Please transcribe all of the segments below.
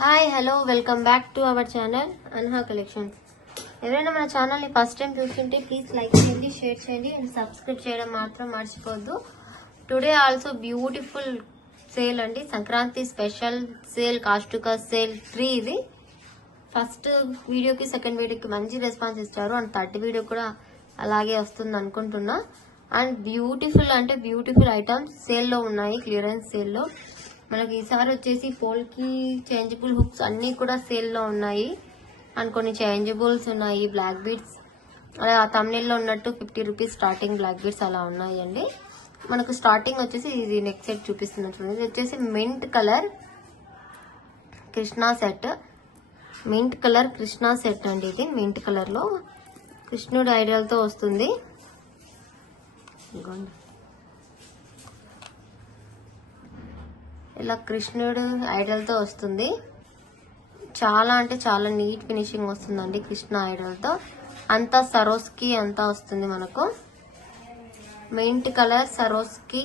Hi hello welcome back to our channel అన్హా collections. ఎవరైనా మన ఛానల్ని ఫస్ట్ టైం చూస్తుంటే ప్లీజ్ లైక్ చేయండి, షేర్ చేయండి అండ్ సబ్స్క్రైబ్ చేయడం మాత్రం మర్చిపోద్దు. టుడే ఆల్సో బ్యూటిఫుల్ సేల్ అండి, సంక్రాంతి స్పెషల్ సేల్, కాస్టుకా సేల్ 3. ఇది ఫస్ట్ వీడియోకి సెకండ్ వీడియోకి మంచి రెస్పాన్స్ ఇచ్చారు అండ్ థర్డ్ వీడియో కూడా అలాగే వస్తుంది అనుకుంటున్నా. అండ్ బ్యూటిఫుల్ అంటే బ్యూటిఫుల్ ఐటమ్స్ సేల్లో ఉన్నాయి, క్లియరెన్స్ సేల్లో. మనకి ఈసారి వచ్చేసి పోల్కి చేంజబుల్ హుక్స్ అన్నీ కూడా సేల్లో ఉన్నాయి అండ్ కొన్ని చేంజబుల్స్ ఉన్నాయి. బ్లాక్ బీడ్స్ అలా తమిళలో ఉన్నట్టు 50 రూపీస్ స్టార్టింగ్ బ్లాక్ బీడ్స్ అలా ఉన్నాయండి. మనకు స్టార్టింగ్ వచ్చేసి ఇది నెక్ సెట్ చూపిస్తున్నా చూడండి. ఇది వచ్చేసి mint colour Krishna set, mint colour Krishna set అండి. ఇది మింట్ కలర్ లో కృష్ణుడు ఐడియాలతో వస్తుంది. ఇలా కృష్ణుడు ఐడల్తో వస్తుంది. చాలా అంటే చాలా నీట్ ఫినిషింగ్ వస్తుందండి కృష్ణ ఐడల్తో. అంతా సరోస్కి అంతా వస్తుంది మనకు. మింట్ కలర్ సరోస్కి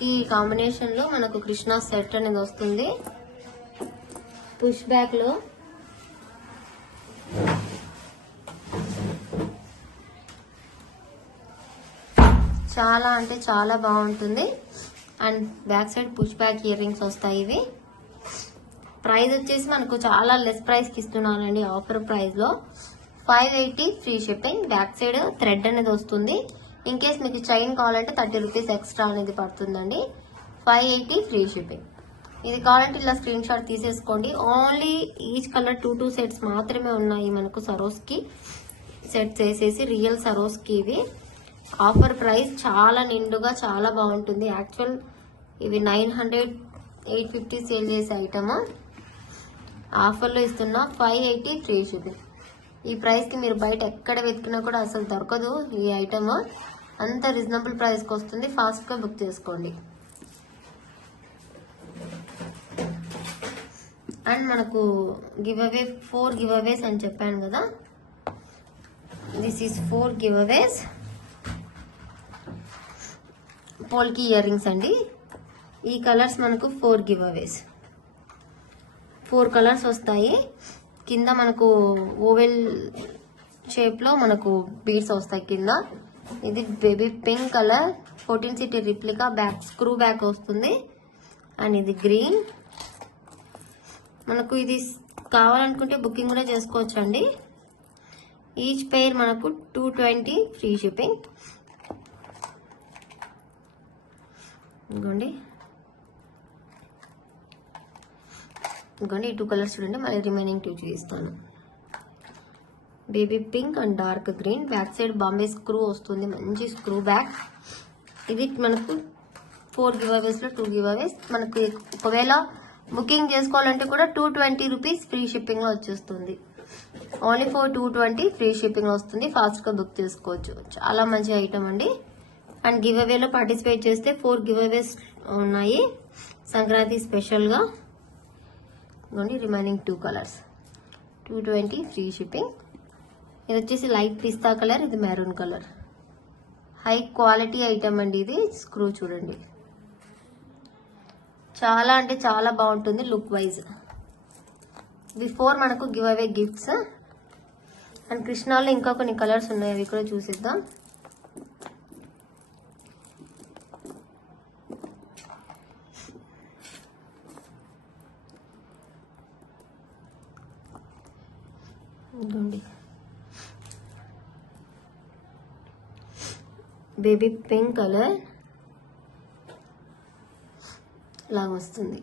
కి కాంబినేషన్ లో మనకు కృష్ణ సెట్ అనేది వస్తుంది. పుష్ బ్యాక్ లో చాలా అంటే చాలా బాగుంటుంది. And back side push back ear rings వస్తాయి. ఇవి ప్రైస్ వచ్చేసి మనకు చాలా లెస్ ప్రైస్ కి ఇస్తున్నానండి. ఆఫర్ ప్రైస్ లో 580 free shipping. Back side thread అనేది వస్తుంది. ఇన్ కేస్ మీకు చైన్ కావాలంటే 30 రూపీస్ ఎక్స్ట్రా అనేది పడుతుందండి. 580 ఫ్రీ షిప్పింగ్. ఇది కావాలంటే ఇలా స్క్రీన్ షాట్ తీసేసుకోండి. ఓన్లీ ఈచ్ కలర్ 2 సెట్స్ మాత్రమే ఉన్నాయి మనకు. సరోస్కి సెట్స్ వేసేసి రియల్ సరోస్కి ఇవి. ఆఫర్ ప్రైస్ చాలా నిండుగా చాలా బాగుంటుంది. యాక్చువల్ ఇవి 900 850 సేల్ చేసే ఐటమ్ ఆఫర్లో ఇస్తున్నా 580 ఫ్రీ షిప్పింగ్. ఈ ప్రైస్కి మీరు బయట ఎక్కడ వెతికినా కూడా అసలు దొరకదు ఈ ఐటమ్. అంత రీజనబుల్ ప్రైస్కి వస్తుంది. ఫాస్ట్గా బుక్ చేసుకోండి. అండ్ మనకు గివ్ అవే 4 గివ్ అవేస్ అని చెప్పాను కదా. This is 4 giveaways. పోల్కి ఇయర్ రింగ్స్ అండి. ఈ కలర్స్ మనకు 4 గివ్ అవేస్. 4 కలర్స్ వస్తాయి. కింద మనకు ఓవెల్ షేప్ లో మనకు బీడ్స్ వస్తాయి కింద. ఇది baby pink colour 14 city replica, back screw back వస్తుంది. అండ్ ఇది గ్రీన్. మనకు ఇది కావాలనుకుంటే బుకింగ్ కూడా చేసుకోవచ్చు అండి. ఈచ్ పెయిర్ మనకు 220 ఫ్రీ షిప్పింగ్. ఇంకోండి ఈ 2 కలర్స్ చూడండి. మళ్ళీ రిమైనింగ్ 2 చూపిస్తాను. Baby pink and dark green. Back side Bombay screw వస్తుంది, మంచి స్క్రూ బ్యాక్. ఇది మనకు 4 గివ్ అవేస్ లో 2 గివ్ అవేస్. మనకు ఒకవేళ బుకింగ్ చేసుకోవాలంటే కూడా 220 రూపీస్ ఫ్రీ షిప్పింగ్ లో వచ్చేస్తుంది. ఓన్లీ ఫర్ 220 ఫ్రీ షిప్పింగ్ లో వస్తుంది. ఫాస్ట్ గా బుక్ చేసుకోవచ్చు. చాలా మంచి ఐటమ్ అండి. అండ్ గివ్ అవేలో పార్టిసిపేట్ చేస్తే 4 గివ్ అవేస్ ఉన్నాయి సంక్రాంతి స్పెషల్ గా. Remaining 2 colours 220 free shipping. ఇది వచ్చేసి లైట్ పిస్తా కలర్, ఇది maroon colour. High quality item అండి ఇది. స్క్రూ చూడండి, చాలా అంటే చాలా బాగుంటుంది లుక్ వైజ్. బిఫోర్ మనకు గివ్ అవే గిఫ్ట్స్. అండ్ కృష్ణాలో ఇంకా కొన్ని కలర్స్ ఉన్నాయి, అవి కూడా చూసిద్దాం. బేబీ పింక్ కలర్ ఇలా వస్తుంది.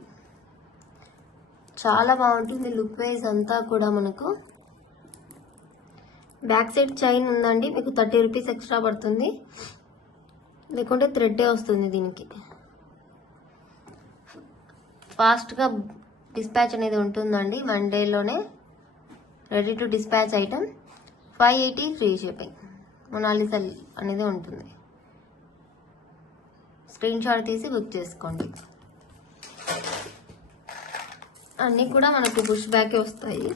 చాలా బాగుంటుంది లుక్ వైజ్ అంతా కూడా. మనకు బ్యాక్ సైడ్ చైన్ ఉందండి, మీకు 30 రూపీస్ ఎక్స్ట్రా పడుతుంది. లేకుంటే థ్రెడ్డే వస్తుంది దీనికి. ఫాస్ట్గా డిస్పాచ్ అనేది ఉంటుందండి. 1 డేలోనే ready to dispatch item. 580 free shipping. Mona Lisa అనేది ఉంటుంది. స్క్రీన్ షాట్ తీసి బుక్ చేసుకోండి. అన్నీ కూడా మనకు పుష్ బ్యాకే వస్తాయి.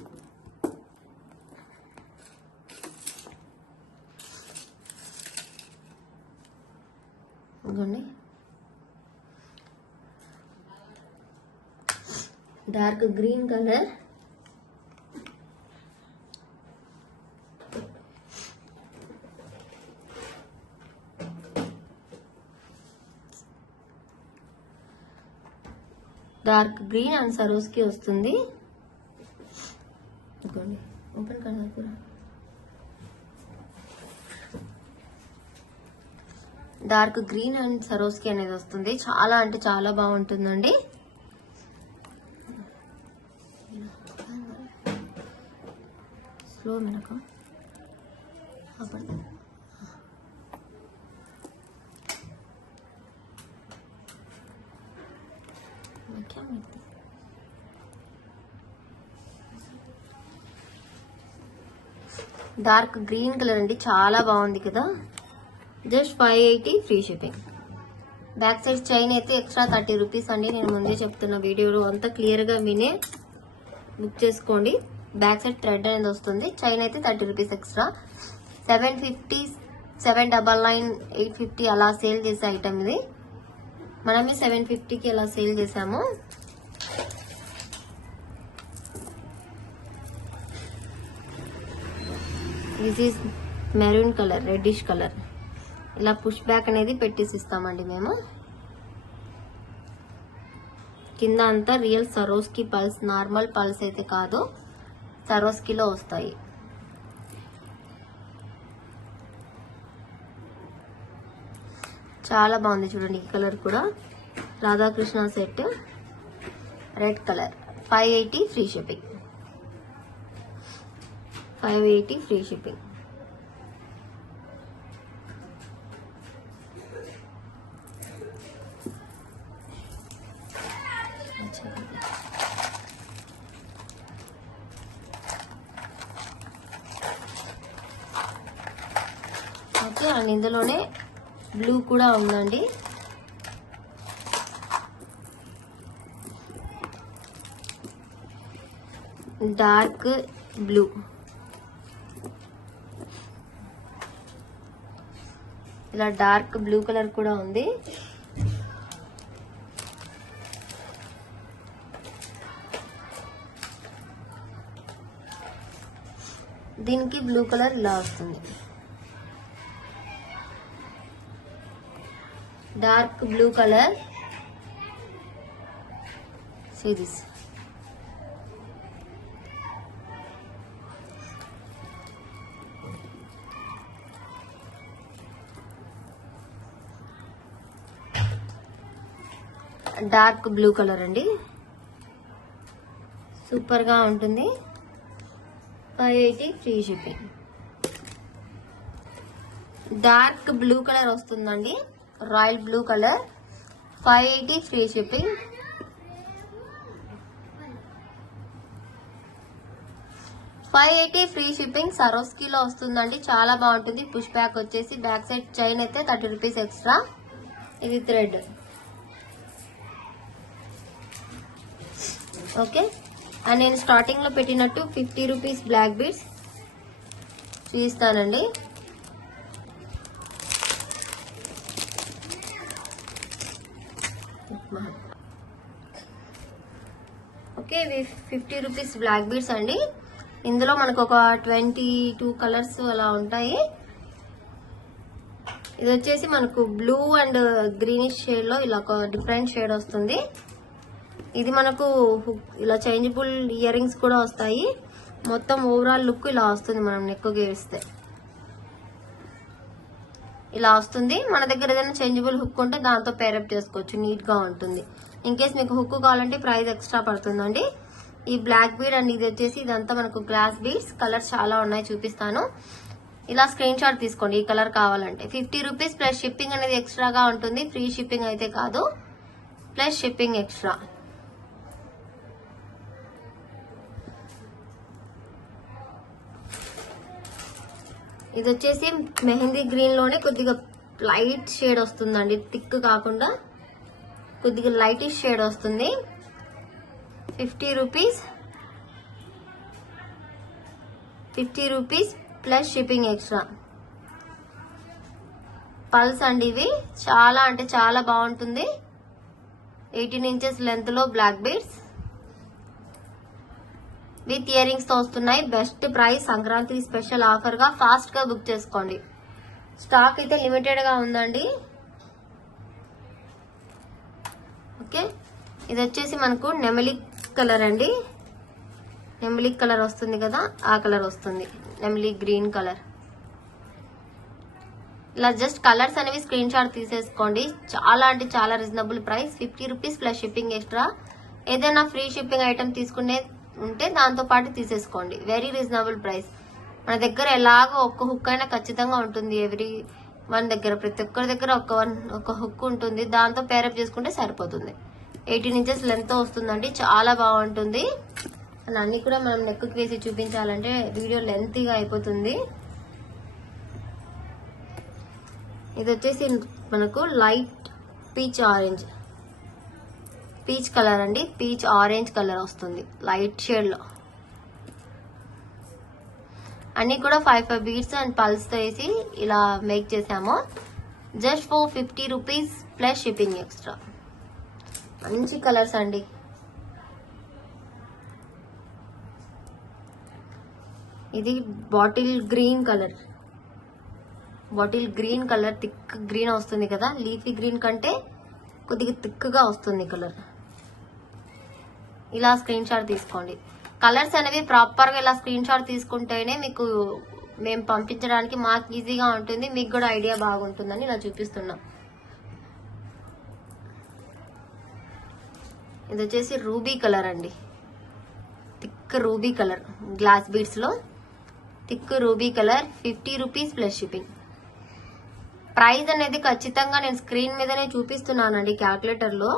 Dark green colour, dark green and సరోస్కి వస్తుంది. ఓపెన్ కలర్ కూడా డార్క్ గ్రీన్ అండ్ సరోస్కి అనేది వస్తుంది. చాలా అంటే చాలా బాగుంటుందండి. Slow Menaka dark green colour అండి, చాలా బాగుంది కదా. Just 580 free shipping. Back side chain అయితే ఎక్స్ట్రా 30 రూపీస్ అండి. నేను ముందే చెప్తున్న వీడియోలో అంతా క్లియర్గా వినే బుక్ చేసుకోండి. బ్యాక్ సైడ్ థ్రెడ్ అనేది వస్తుంది. చైన్ అయితే 30 రూపీస్ ఎక్స్ట్రా. 750, 799, 850 అలా సేల్ చేసే ఐటమ్ ఇది. మనమే 750కి అలా సేల్ చేసాము. This is maroon colour, reddish colour. ఇలా పుష్ బ్యాక్ అనేది పెట్టేసి ఇస్తామండి మేము. కింద అంతా రియల్ సరోస్కి పల్స్, నార్మల్ పల్స్ అయితే కాదు, సరోస్కిలో వస్తాయి. చాలా బాగుంది చూడండి. ఈ కలర్ కూడా Radhakrishna set, red colour. 580 free shipping. 580 free shipping. Okay, and ఇందులోనే బ్లూ కూడా ఉందండి. డార్క్ బ్లూ, ఇలా డార్క్ బ్లూ కలర్ కూడా ఉంది. దీనికి బ్లూ కలర్ ఇలా వస్తుంది. Dark blue colour. See this. Dark blue colour అండి, సూపర్ గా ఉంటుంది. 580 free shipping. Dark blue colour వస్తుందండి, royal blue colour. 580 free shipping. Free shipping. సరోస్కీలో వస్తుందండి, చాలా బాగుంటుంది. పుష్ బ్యాక్ వచ్చేసి బ్యాక్ సైడ్ చైన్ అయితే 30 రూపీస్ ఎక్స్ట్రా. ఇది థ్రెడ్. ఓకే, అండ్ నేను స్టార్టింగ్ లో పెట్టినట్టు 50 రూపీస్ బ్లాక్ బీడ్స్ చూపిస్తానండి. ఓకే, ఇవి 50 రూపీస్ బ్లాక్ బీడ్స్ అండి. ఇందులో మనకు ఒక 22 కలర్స్ అలా ఉంటాయి. ఇది వచ్చేసి మనకు బ్లూ అండ్ గ్రీనిష్ షేడ్ లో ఇలా ఒక డిఫరెంట్ షేడ్ వస్తుంది. ఇది మనకు ఇలా చేంజబుల్ ఇయర్ రింగ్స్ కూడా వస్తాయి. మొత్తం ఓవరాల్ లుక్ ఇలా వస్తుంది. మనం నెక్ గేస్తే ఇలా వస్తుంది. మన దగ్గర ఏదైనా చేంజబుల్ హుక్ ఉంటే దాంతో పేరప్ చేసుకోవచ్చు, నీట్ గా ఉంటుంది. ఇన్ కేస్ మీకు హుక్ కావాలంటే ప్రైస్ ఎక్స్ట్రా పడుతుందండి. ఈ బ్లాక్ బీడ్ అండ్ ఇది వచ్చేసి ఇదంతా మనకు గ్లాస్ బీడ్స్. కలర్స్ చాలా ఉన్నాయి, చూపిస్తాను. ఇలా స్క్రీన్ షాట్ తీసుకోండి ఈ కలర్ కావాలంటే. 50 రూపీస్ ప్లస్ షిప్పింగ్ అనేది ఎక్స్ట్రాగా ఉంటుంది. ఫ్రీ షిప్పింగ్ అయితే కాదు, ప్లస్ షిప్పింగ్ ఎక్స్ట్రా. ఇది వచ్చేసి మెహందీ గ్రీన్ లోనే కొద్దిగా లైట్ షేడ్ వస్తుందండి, థిక్ కాకుండా కొద్దిగా లైటిష్ షేడ్ వస్తుంది. 50 rupees. 50 rupees plus shipping extra. Pearls అండి ఇవి. చాలా అంటే చాలా బాగుంటుంది. 18 ఇంచెస్ లెంత్ లో black beads. With earrings తో వస్తున్నాయి. Best price, Sankranti special offer గా ఫాస్ట్ గా బుక్ చేసుకోండి. స్టాక్ అయితే లిమిటెడ్ గా ఉందండి. ఓకే, ఇది వచ్చేసి మనకు నెమలి కలర్ అండి. నెమలి కలర్ వస్తుంది కదా, ఆ కలర్ వస్తుంది, నెమలి గ్రీన్ కలర్. ఇలా జస్ట్ కలర్స్ అనేవి స్క్రీన్ షాట్ తీసేసుకోండి. చాలా అంటే చాలా reasonable price, 50 rupees plus shipping extra. ఏదైనా ఫ్రీ షిప్పింగ్ ఐటమ్ తీసుకునే ఉంటే దాంతో పాటు తీసేసుకోండి. Very reasonable price. మన దగ్గర ఎలాగో ఒక్క హుక్ అయినా ఖచ్చితంగా ఉంటుంది. ఎవ్రీ వన్ దగ్గర, ప్రతి ఒక్కరి దగ్గర ఒక హుక్ ఉంటుంది. దాంతో పేరప్ చేసుకుంటే సరిపోతుంది. 18 ఇంచెస్ లెంత్ వస్తుందండి. చాలా బాగుంటుంది. అండ్ అన్ని కూడా మనం నెక్కు వేసి చూపించాలంటే వీడియో లెంతీగా అయిపోతుంది. ఇది వచ్చేసి మనకు light peach orange, peach colour అండి. పీచ్ ఆరెంజ్ కలర్ వస్తుంది లైట్ షేడ్ లో. అన్ని కూడా 5 బీడ్స్ అండ్ పల్స్ తో వేసి ఇలా మేక్ చేసాము. Just for 50 rupees plus shipping extra. మంచి కలర్స్ అండి. ఇది bottle green colour. Bottle green colour thick green వస్తుంది కదా, లీఫీ గ్రీన్ కంటే కొద్దిగా థిక్గా వస్తుంది కలర్. ఇలా స్క్రీన్ షాట్ తీసుకోండి. కలర్స్ అనేవి ప్రాపర్ గా ఇలా స్క్రీన్ షాట్ తీసుకుంటేనే మీకు మేము పంపించడానికి మాకు ఈజీగా ఉంటుంది, మీకు కూడా ఐడియా బాగుంటుందని ఇలా చూపిస్తున్నాం. ఇది వచ్చేసి రూబీ కలర్ అండి. Thick ruby colour, glass beads లో thick ruby colour. 50 rupees plus shipping. Price అనేది ఖచ్చితంగా నేను స్క్రీన్ మీదనే చూపిస్తున్నానండి క్యాల్కులేటర్ లో.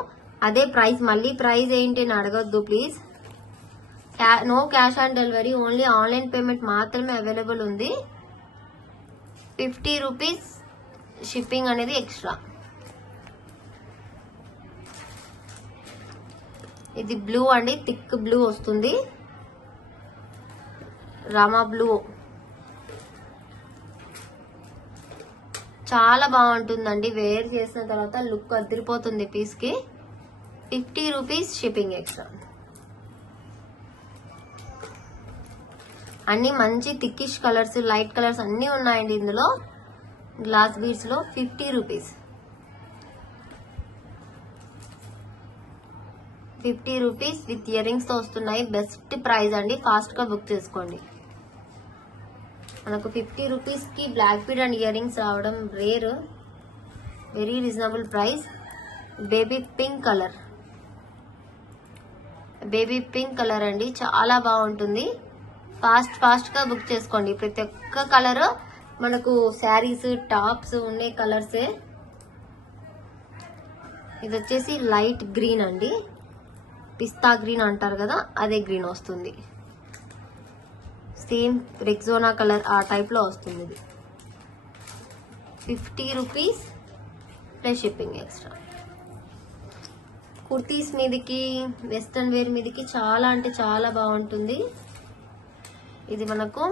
అదే ప్రైస్, మళ్ళీ ప్రైస్ ఏంటి అని అడగొద్దు please. No cash on delivery, only online payment మాత్రమే అవైలబుల్ ఉంది. 50 రూపీస్ షిప్పింగ్ అనేది ఎక్స్ట్రా. ఇది బ్లూ అండి, థిక్ బ్లూ వస్తుంది, రామా బ్లూ. చాలా బాగుంటుందండి. వేర్ చేసిన తర్వాత లుక్ అదిరిపోతుంది పీస్ కి. 50 రూపీస్ షిప్పింగ్ ఎక్స్ట్రా. అన్ని మంచి థిక్కిష్ కలర్స్, లైట్ కలర్స్ అన్ని ఉన్నాయండి ఇందులో. గ్లాస్ బీడ్స్ లో 50 rupees. 50 rupees with earrings తో వస్తున్నాయి. బెస్ట్ ప్రైస్ అండి, ఫాస్ట్ గా బుక్ చేసుకోండి. మనకు 50 రూపీస్ కి black bead and earrings రావడం rare. Very reasonable price. Baby pink colour, baby pink colour అండి. చాలా బాగుంటుంది. ఫాస్ట్ గా బుక్ చేసుకోండి. ప్రతి ఒక్క కలర్ మనకు శారీస్, టాప్స్ ఉండే కలర్సే. ఇది వచ్చేసి లైట్ గ్రీన్ అండి, పిస్తా గ్రీన్ అంటారు కదా, అదే గ్రీన్ వస్తుంది. సేమ్ రెక్సోనా కలర్ ఆ టైప్ లో వస్తుంది. ఇది 50 rupees plus shipping extra. Kurtis మీదకి, వెస్ట్రన్ వేర్ మీదకి చాలా అంటే చాలా బాగుంటుంది. ఇది మనకు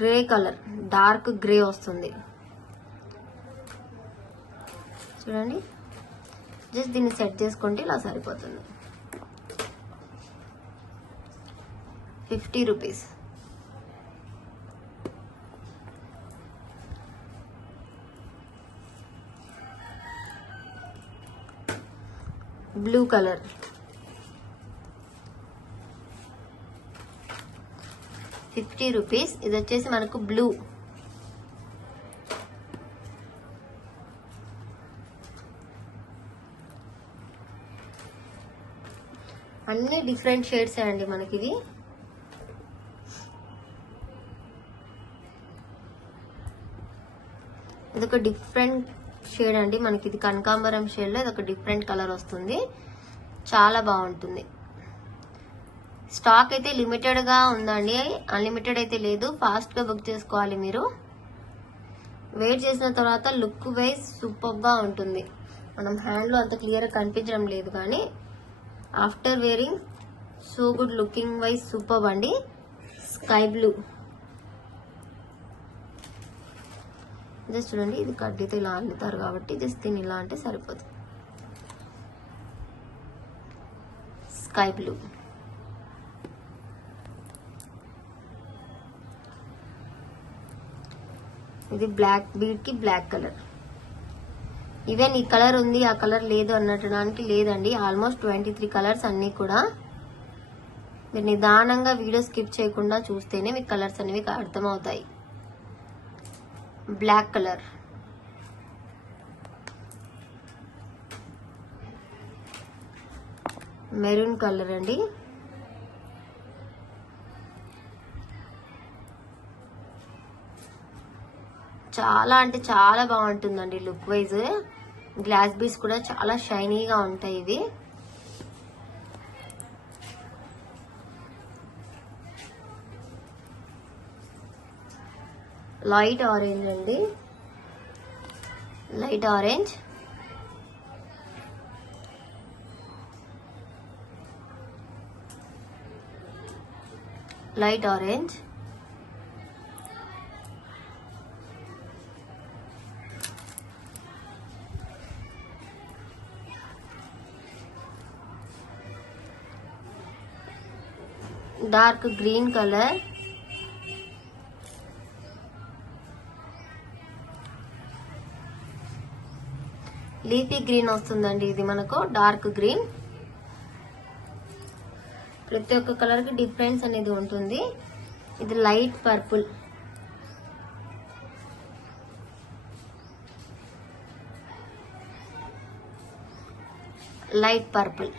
గ్రే కలర్, డార్క్ గ్రే వస్తుంది చూడండి. జస్ట్ దీన్ని సెట్ చేసుకుంటే ఇలా సరిపోతుంది. 50 రూపీస్. Blue colour, 50 rupees. ఇది వచ్చేసి మనకు బ్లూ. అన్ని డిఫరెంట్ షేడ్స్ అండి మనకి ఇవి. ఇది ఒక డిఫరెంట్ షేడ్ అండి మనకి. ఇది కనకాంబరం షేడ్ లో ఇది ఒక డిఫరెంట్ కలర్ వస్తుంది. చాలా బాగుంటుంది. స్టాక్ అయితే లిమిటెడ్ గా ఉందండి, అన్లిమిటెడ్ అయితే లేదు. ఫాస్ట్ గా బుక్ చేసుకోవాలి మీరు. వేర్ చేసిన తర్వాత లుక్ వైజ్ సూపర్ గా ఉంటుంది. మనం హ్యాండ్ లో అంత క్లియర్ గా కనిపించడం లేదు, కానీ after wearing so good, looking wise super అండి. Sky blue. జస్ట్ చూడండి, ఇది కడ్డీతో ఇలా అల్లుతారు కాబట్టి జస్ట్ దీన్ని ఇలా అంటే సరిపోతుంది. Sky blue. ఇది బ్లాక్ బీడ్ కి బ్లాక్ కలర్. ఈవెన్ ఈ కలర్ ఉంది ఆ కలర్ లేదు అన్నటానికి లేదండి, ఆల్మోస్ట్ 23 కలర్స్ అన్ని కూడా. మీరు నిదానంగా వీడియో స్కిప్ చేయకుండా చూస్తేనే మీకు కలర్స్ అనేవి అర్థమవుతాయి. బ్లాక్ కలర్, మెరూన్ కలర్ అండి, చాలా అంటే చాలా బాగుంటుందండి లుక్ వైజ్. గ్లాస్ బీస్ కూడా చాలా షైనీగా ఉంటాయి ఇవి. లైట్ ఆరెంజ్ అండి, light orange, light orange, dark green colour, leafy green వస్తుందండి ఇది మనకు, డార్క్ గ్రీన్. ప్రతి ఒక్క కలర్ కి డిఫరెన్స్ అనేది ఉంటుంది. ఇది light purple, light purple,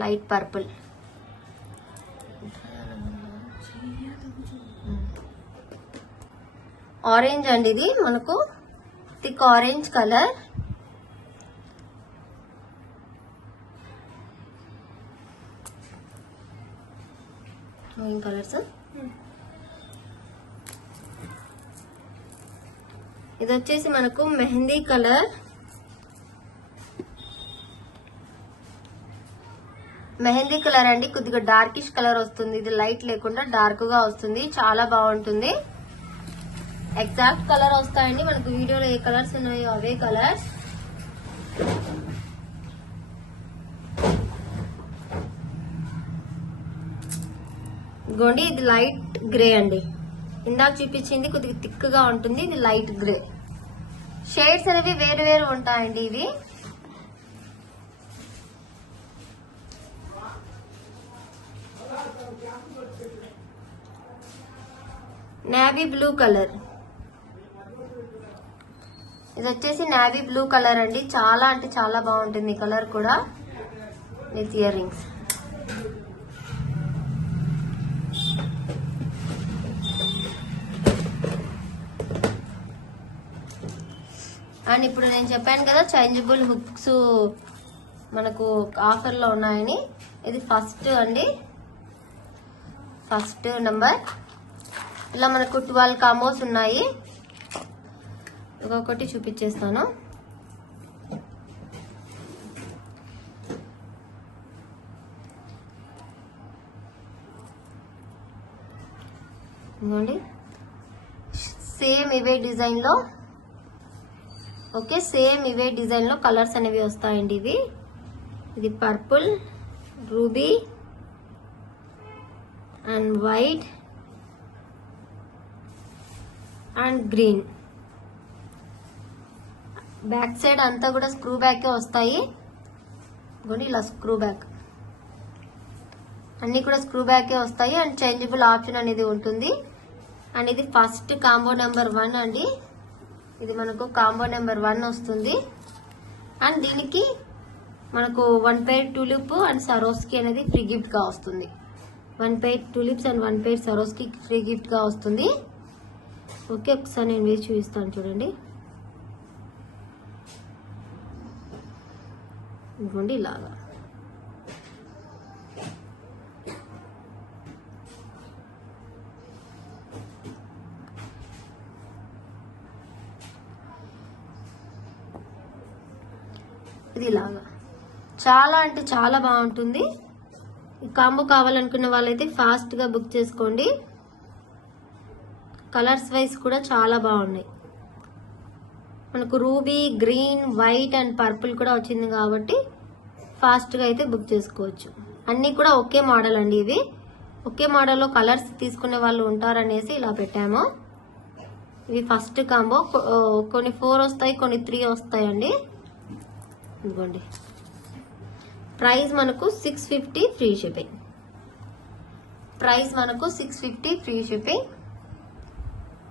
light purple, orange అండి ఇది మనకు, థిక్ ఆరెంజ్ కలర్, కలర్స్. ఇది వచ్చేసి మనకు మెహందీ కలర్, మెహందీ కలర్ అండి, కొద్దిగా డార్కిష్ కలర్ వస్తుంది. ఇది లైట్ లేకుండా డార్క్ గా వస్తుంది, చాలా బాగుంటుంది. ఎగ్జాక్ట్ కలర్ వస్తాయండి మనకు, వీడియోలో ఏ కలర్స్ ఉన్నాయో అవే కలర్స్. ఇదిగోండి, ఇది లైట్ గ్రే అండి. ఇందాక చూపించింది కొద్దిగా థిక్ గా ఉంటుంది, ఇది లైట్ గ్రే. షేడ్స్ అనేవి వేరు వేరు ఉంటాయండి ఇవి. నేవీ బ్లూ కలర్, ఇది వచ్చేసి నేవీ బ్లూ కలర్ అండి, చాలా అంటే చాలా బాగుంటుంది ఈ కలర్ కూడా, విత్ ఇయర్ రింగ్స్. అండ్ ఇప్పుడు నేను చెప్పాను కదా చేంజబుల్ హుక్స్ మనకు ఆఫర్ లో ఉన్నాయని. ఇది ఫస్ట్ అండి, ఫస్ట్ నంబర్. ఇలా మనకు 12 కాంబోస్ ఉన్నాయి, ఒక్కొక్కటి చూపించేస్తాను. ఇదిగోండి, సేమ్ ఇవే డిజైన్ లో, ఓకే సేమ్ ఇవే డిజైన్ లో కలర్స్ అనేవి వస్తాయండి ఇవి. ఇది purple, ruby and white and green. Back side అంతా కూడా స్క్రూ బ్యాక్ వస్తాయి, ఇలా స్క్రూ బ్యాక్ అన్ని కూడా స్క్రూ బ్యాక్ వస్తాయి. అండ్ చేంజబుల్ ఆప్షన్ అనేది ఉంటుంది. అండ్ ఇది ఫస్ట్ కాంబో నెంబర్ 1 అండి, ఇది మనకు కాంబో నెంబర్ 1 వస్తుంది. అండ్ దీనికి మనకు 1 పెయిర్ టులిప్ అండ్ సరోస్కి అనేది ఫ్రీ గిఫ్ట్ గా వస్తుంది. 1 pair tulips and 1 pair సరోస్కి free gift గా వస్తుంది. ఓకే, ఒకసారి నేను వేసి చూపిస్తాను చూడండి. ఇదిగోండి ఇలాగా. ఇది ఇలాగా చాలా అంటే చాలా బాగుంటుంది. ఈ కాంబో కావాలనుకున్న వాళ్ళైతే ఫాస్ట్ గా బుక్ చేసుకోండి. కలర్స్ వైజ్ కూడా చాలా బాగున్నాయి. మనకు ruby, green, white and purple కూడా వచ్చింది కాబట్టి ఫాస్ట్ గా అయితే బుక్ చేసుకోవచ్చు. అన్ని కూడా ఒకే మోడల్ అండి ఇవి. ఒకే మోడల్లో కలర్స్ తీసుకునే వాళ్ళు ఉంటారనేసి ఇలా పెట్టాము. ఇవి ఫస్ట్ కాంబో. కొన్ని 4 వస్తాయి, కొన్ని 3 వస్తాయండి. ఇదిగోండి. ప్రైస్ మనకు 650 ఫ్రీ షిప్పింగ్. ప్రైస్ మనకు 650 ఫ్రీ షిప్పింగ్.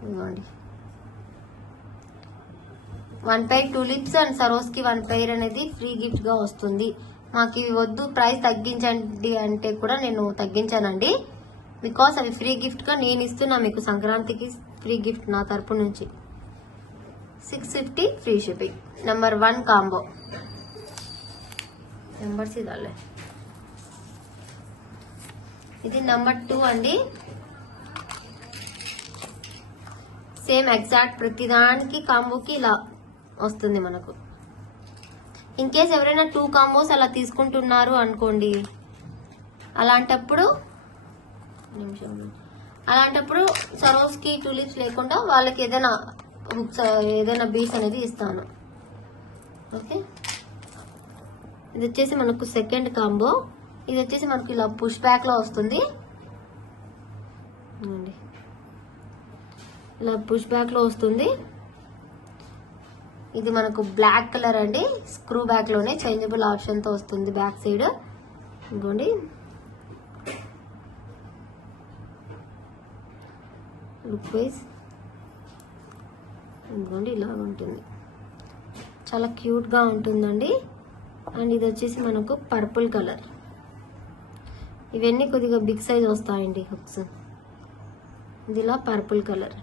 ఇదిగోండి. 1 పెయిర్ టూలిప్స్ అండ్ సరోస్కి 1 పెయిర్ అనేది ఫ్రీ గిఫ్ట్ గా వస్తుంది. మాకు ఇవి వద్దు, ప్రైస్ తగ్గించండి అంటే కూడా నేను తగ్గించానండి. బికాస్ అవి ఫ్రీ గిఫ్ట్ గా నేను ఇస్తున్నా మీకు. సంక్రాంతికి ఫ్రీ గిఫ్ట్ నా తరపు నుంచి. 650 free shipping. Number 1 combo. Numbers ఇదాలే. ఇది నెంబర్ 2 అండి. సేమ్ ఎగ్జాక్ట్ ప్రతిదానికి కాంబోకి ఇలా వస్తుంది మనకు. ఇన్ కేస్ ఎవరైనా 2 కాంబోస్ అలా తీసుకుంటున్నారు అనుకోండి, అలాంటప్పుడు సరోస్కి టూలిప్స్ లేకుండా వాళ్ళకి ఏదైనా హుక్స్, ఏదైనా బీడ్స్ అనేది ఇస్తాను. ఓకే. ఇది వచ్చేసి మనకు సెకండ్ కాంబో. ఇది వచ్చేసి మనకు ఇలా పుష్ బ్యాక్ లో వస్తుంది. ఇలా పుష్ బ్యాక్ లో వస్తుంది. ఇది మనకు బ్లాక్ కలర్ అండి. స్క్రూ బ్యాక్ లోనే చేంజబుల్ ఆప్షన్ తో వస్తుంది బ్యాక్ సైడ్. ఇదిగోండి. లుక్ వైజ్ ఇదిగోండి ఇలా ఉంటుంది. చాలా క్యూట్ గా ఉంటుందండి. అండ్ ఇది వచ్చేసి మనకు పర్పుల్ కలర్. ఇవన్నీ కొద్దిగా బిగ్ సైజ్ వస్తాయండి హుక్స్. ఇది ఇలా పర్పుల్ కలర్.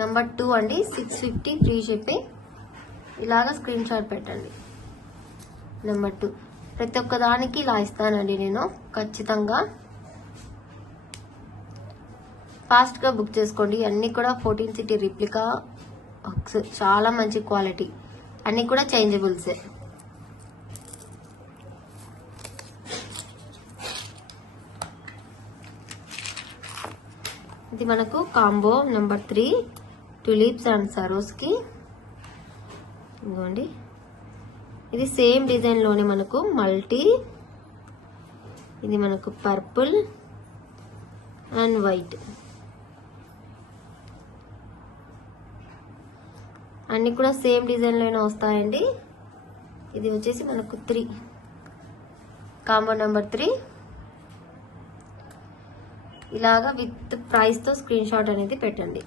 నెంబర్ 2 అండి. 650 ఫ్రీ షిప్పింగ్. ఇలాగా స్క్రీన్ షాట్ పెట్టండి. నెంబర్ 2 ప్రతి ఒక్క దానికి ఇలా ఇస్తానండి నేను ఖచ్చితంగా. ఫాస్ట్ గా బుక్ చేసుకోండి. అన్ని కూడా 14 సిటీ రిప్లికా హుక్స్. చాలా మంచి క్వాలిటీ. అన్ని కూడా చేంజబుల్సే. ఇది మనకు కాంబో నెంబర్ 3 టూలిప్స్ అండ్ సరోస్కి. ఇదిగోండి. ఇది సేమ్ డిజైన్ లోనే మనకు మల్టీ. ఇది మనకు పర్పుల్ అండ్ వైట్. అన్ని కూడా సేమ్ డిజైన్ లోనే వస్తాయండి. ఇది వచ్చేసి మనకు 3 కాంబో నెంబర్ 3. ఇలాగా విత్ ప్రైస్ తో స్క్రీన్ షాట్ అనేది పెట్టండి.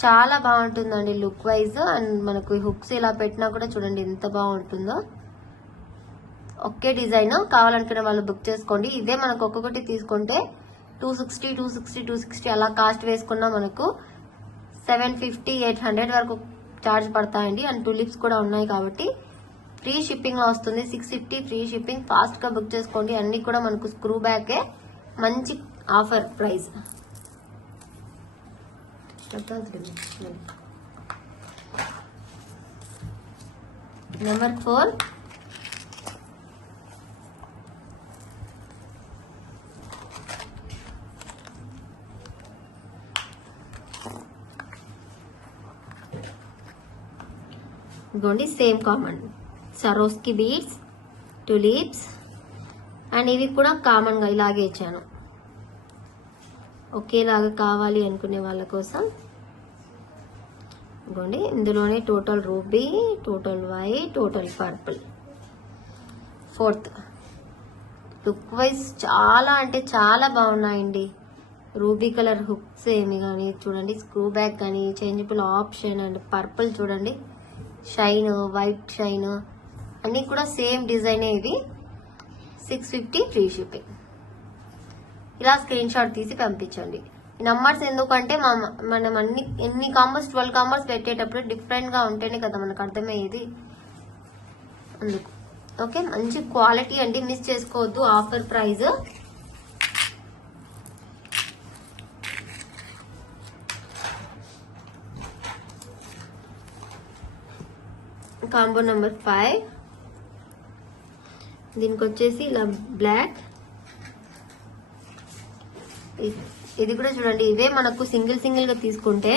చాలా బాగుంటుందండి లుక్ వైజ్. అండ్ మనకు హుక్స్ ఇలా పెట్టినా కూడా చూడండి ఎంత బాగుంటుందో. ఒకే డిజైన్ కావాలనుకునే వాళ్ళు బుక్ చేసుకోండి. ఇదే మనకు ఒక్కొక్కటి తీసుకుంటే 260, 260, 260 అలా కాస్ట్ వేసుకున్నా మనకు 750, 800 వరకు ఛార్జ్ పడతాయండి. అండ్ టూలిప్స్ కూడా ఉన్నాయి కాబట్టి ఫ్రీ షిప్పింగ్ లో వస్తుంది. 650 ఫ్రీ షిప్పింగ్. ఫాస్ట్ గా బుక్ చేసుకోండి. అన్ని కూడా మనకు స్క్రూ బ్యాకే. మంచి ఆఫర్ ప్రైస్. నెంబర్ 4 ఇదిగోండి. Same common సరోస్కి beads, tulips. And ఇవి కూడా కామన్ గా ఇలాగే ఇచ్చాను. ఒకేలాగా కావాలి అనుకునే వాళ్ళ కోసం. ఇదిగోండి. ఇందులోనే total ruby, total white, total purple. 4th look wise చాలా అంటే చాలా బాగున్నాయండి. రూబీ కలర్ హుక్స్ ఏమి కానీ చూడండి, స్క్రూ బ్యాక్ కానీ, చేంజబుల్ ఆప్షన్. అండ్ పర్పుల్ చూడండి, షైన్, వైట్ షైన్, అన్ని కూడా సేమ్ డిజైన్. ఇవి 650 ఫ్రీ షిప్పింగ్. ఇలా స్క్రీన్ షాట్ తీసి పంపించండి. ఈ నంబర్స్ ఎందుకంటే మనం ఎన్ని కాంబోస్ 12 కాంబోస్ పెట్టేటప్పుడు డిఫరెంట్ గా ఉంటేనే కదా మనకు అర్థమయ్యేది. అందుకు. ఓకే. మంచి క్వాలిటీ అండి, మిస్ చేసుకోవద్దు. Offer price. Combo number 5. దీనికి వచ్చేసి ఇలా బ్లాక్, ఇది కూడా చూడండి, ఇవే మనకు సింగిల్ గా తీసుకుంటే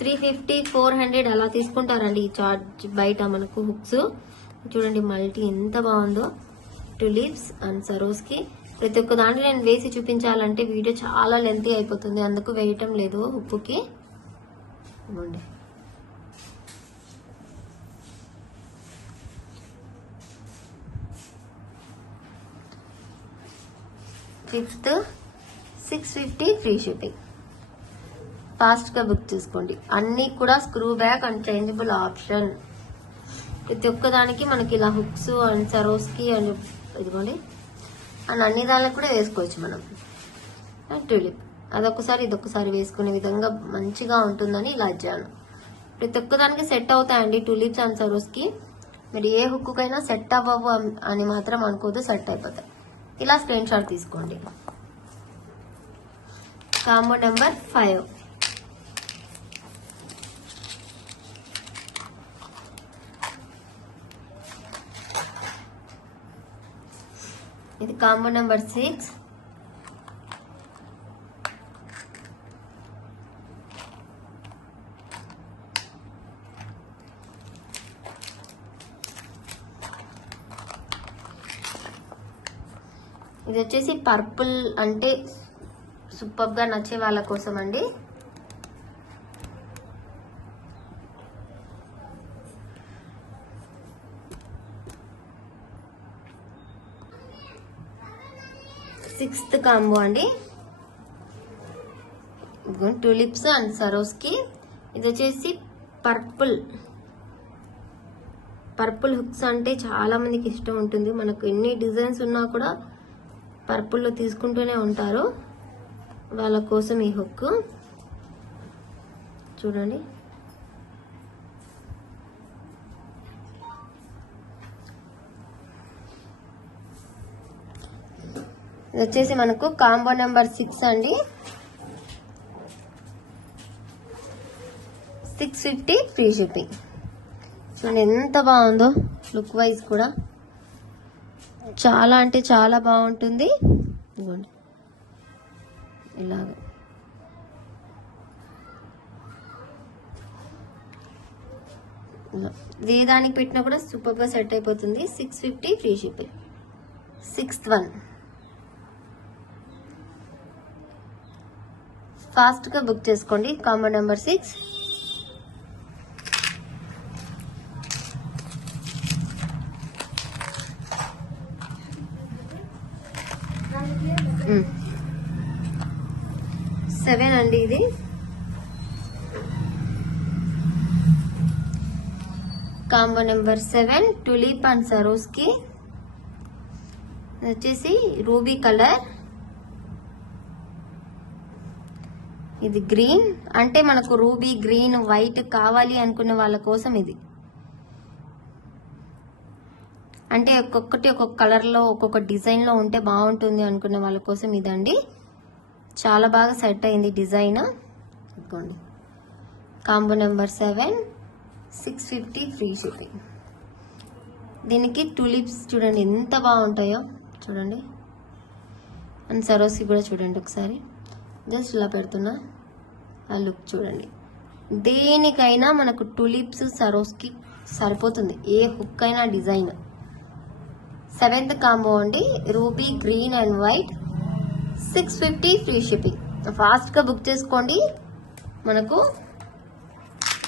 350 400 అలా తీసుకుంటారండి ఈ చార్జ్ బయట మనకు హుక్స్. చూడండి మల్టీ ఎంత బాగుందో. టులిప్స్ అండ్ సరోస్కి ప్రతి ఒక్క దాంట్లో నేను వేసి చూపించాలంటే వీడియో చాలా లెంతీ అయిపోతుంది, అందుకు వేయటం లేదు హుక్కి. ఇవ్వండి, ఫిఫ్త్ 650 ఫ్రీ షిప్పింగ్. ఫాస్ట్గా బుక్ చేసుకోండి. అన్నీ కూడా screw back and changeable option. ప్రతి ఒక్కదానికి మనకి ఇలా హుక్స్ అండ్ సరోస్కి అండ్ ఇదిగోండి అండ్ అన్ని దానికి కూడా వేసుకోవచ్చు మనం. అండ్ ట్యూలిప్ అదొకసారి ఇదొకసారి వేసుకునే విధంగా మంచిగా ఉంటుందని ఇలా ఇచ్చాను. ప్రతి ఒక్కదానికి సెట్ అవుతాయండి టూలిప్స్ అండ్ సరోస్కి. మీరు ఏ హుక్కుకైనా సెట్ అవ్వవు అని మాత్రం అనుకోదు, సెట్ అయిపోతాయి. ఇలా స్క్రీన్ షాట్ తీసుకోండి. Combo number 5. ఇది కాంబో నెంబర్ 6. ఇది వచ్చేసి పర్పుల్ అంటే సూపర్ గా నచ్చే వాళ్ళ కోసం అండి. సిక్స్త్ కాంబో అండి. Tulips and సరోస్కి. ఇది వచ్చేసి పర్పుల్ హుక్స్ అంటే చాలా మందికి ఇష్టం ఉంటుంది. మనకు ఎన్ని డిజైన్స్ ఉన్నా కూడా పర్పుల్లో తీసుకుంటూనే ఉంటారు. వాళ్ళ కోసం ఈ హుక్ చూడండి. ఇది వచ్చేసి మనకు కాంబో నెంబర్ 6 అండి. 650 ఫ్రీ షిప్పింగ్. చూడండి ఎంత బాగుందో, లుక్ వైజ్ కూడా చాలా అంటే చాలా బాగుంటుంది. ఇదిగోండి ఇలాగ ఏ దానికి పెట్టినా కూడా సూపర్ గా సెట్ అయిపోతుంది. 650 free shipping. 6th one. Fast గా బుక్ చేసుకోండి. Combo number 6. సెవెన్ అండి. ఇది కాంబో నెంబర్ 7. Tulip and సరోస్కి. వచ్చేసి రూబీ కలర్. ఇది గ్రీన్ అంటే మనకు రూబీ గ్రీన్ వైట్ కావాలి అనుకునే వాళ్ళ కోసం ఇది. అంటే ఒక్కొక్కటి ఒక్కొక్క కలర్ లో ఒక్కొక్క డిజైన్ లో ఉంటే బాగుంటుంది అనుకునే వాళ్ళ కోసం ఇదండి. చాలా బాగా సెట్ అయింది డిజైన్. ఇదిగోండి కాంబో నెంబర్ 7. 650 free shipping. దీనికి టూలిప్స్ చూడండి ఎంత బాగుంటాయో చూడండి. అండ్ సరోస్కి కూడా చూడండి ఒకసారి. జస్ట్ ఇలా పెడుతున్నా, ఆ లుక్ చూడండి. దేనికైనా మనకు టూలిప్స్ సరోస్కి సరిపోతుంది, ఏ హుక్ అయినా డిజైన్. 7th కాంబో అండి. Ruby green and white. 650 free shipping. ఫాస్ట్గా బుక్ చేసుకోండి.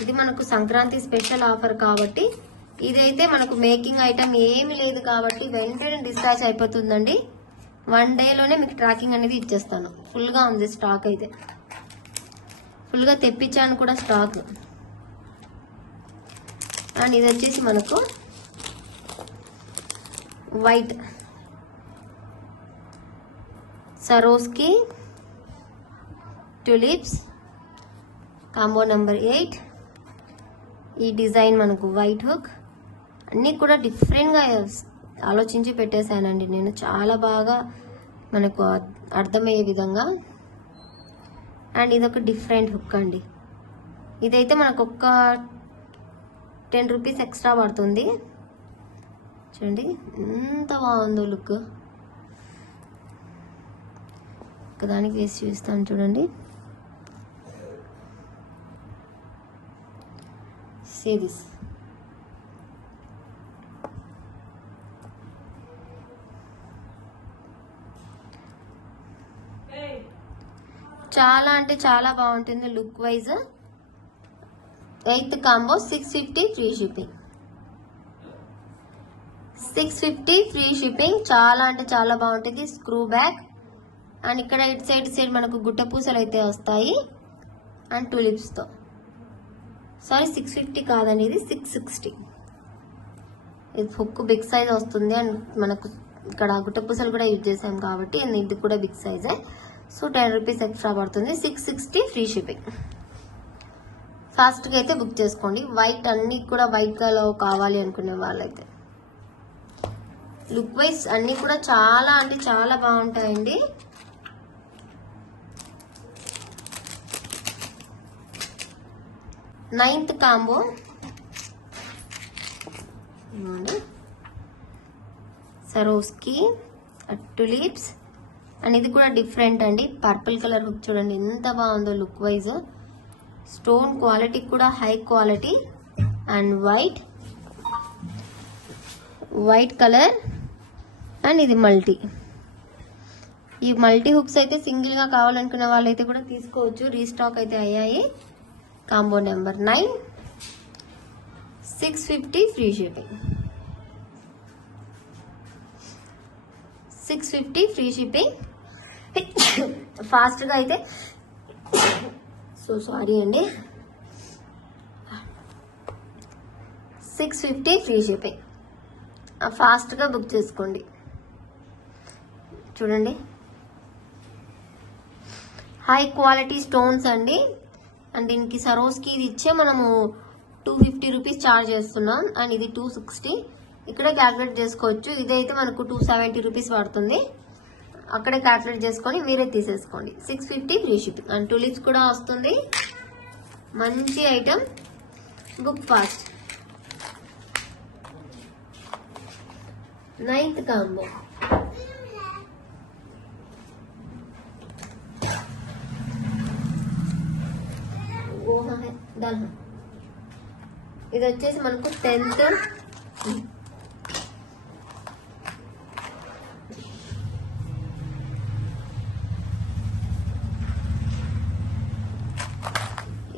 ఇది మనకు సంక్రాంతి స్పెషల్ ఆఫర్ కాబట్టి, ఇదైతే మనకు మేకింగ్ ఐటమ్ ఏమి లేదు కాబట్టి వెంటనే డిస్పాచ్ అయిపోతుందండి. 1 డేలోనే మీకు ట్రాకింగ్ అనేది ఇచ్చేస్తాను. ఫుల్గా ఉంది స్టాక్, అయితే ఫుల్గా తెప్పించాను కూడా స్టాక్. అండ్ ఇది వచ్చేసి మనకు వైట్ సరోస్కి టులిప్స్ కాంబో నెంబర్ 8. ఈ డిజైన్ మనకు వైట్ హుక్. అన్నీ కూడా డిఫరెంట్గా ఆలోచించి పెట్టేశానండి నేను, చాలా బాగా మనకు అర్థమయ్యే విధంగా. అండ్ ఇదొక డిఫరెంట్ హుక్ అండి. ఇదైతే మనకు ఒక్క 10 రూపీస్ ఎక్స్ట్రా పడుతుంది. చూడండి ఎంత బాగుందో లుక్. ఒక్కదానికి వేసి చూస్తాను చూడండి. See this. చాలా అంటే చాలా బాగుంటుంది look wise. 8th combo 650 free shipping. 650 free shipping. చాలా అంటే చాలా బాగుంటుంది. స్క్రూ బ్యాక్ అండ్ ఇక్కడ ఇటు సైడ్ మనకు గుట్ట పూసలు అయితే వస్తాయి అండ్ టూలిప్స్తో. సారీ 650 కాదండి, ఇది 660. ఇది హుక్ బిగ్ సైజ్ వస్తుంది అండ్ మనకు ఇక్కడ గుట్ట పూసలు కూడా యూజ్ చేసాం కాబట్టి ఇది కూడా బిగ్ సైజే. సో 10 రూపీస్ ఎక్స్ట్రా పడుతుంది. 660 ఫ్రీ షిప్పింగ్. ఫాస్ట్గా అయితే బుక్ చేసుకోండి. వైట్ అన్ని కూడా వైట్ కలర్ కావాలి అనుకునే వాళ్ళైతే. లుక్ వైజ్ అన్ని కూడా చాలా అంటే చాలా బాగుంటాయండి. నైన్త్ కాంబో సరోస్కి టులిప్స్ అండ్ ఇది కూడా డిఫరెంట్ అండి. పర్పుల్ కలర్ హుక్ చూడండి ఎంత బాగుందో లుక్ వైజ్. స్టోన్ క్వాలిటీ కూడా high quality and white colour and ఇది మల్టీ. ఈ మల్టీ హుక్స్ అయితే సింగిల్ గా కావాలనుకునే వాళ్ళైతే కూడా తీసుకోవచ్చు. రీస్టాక్ అయితే అయ్యాయి. Combo number 9 650 free shipping. 650 free shipping. ఫాస్ట్గా అయితే సారీ అండి 650 ఫ్రీ షిప్పింగ్. ఫాస్ట్గా బుక్ చేసుకోండి. చూడండి హై క్వాలిటీ స్టోన్స్ అండి. అండ్ దీనికి సరోస్కి ఇది ఇచ్చే మనము 250 రూపీస్ ఛార్జ్ చేస్తున్నాం అండ్ ఇది 260. ఇక్కడే క్యాల్కులేట్ చేసుకోవచ్చు. ఇదైతే మనకు 270 రూపీస్ పడుతుంది. అక్కడే క్యాల్కులేట్ చేసుకొని మీరే తీసేసుకోండి. 650 ఫ్రీ షిప్పింగ్ అండ్ టూలిప్స్ కూడా వస్తుంది. మంచి item. Book fast. 9th combo ఇది వచ్చేసి మనకు 10th.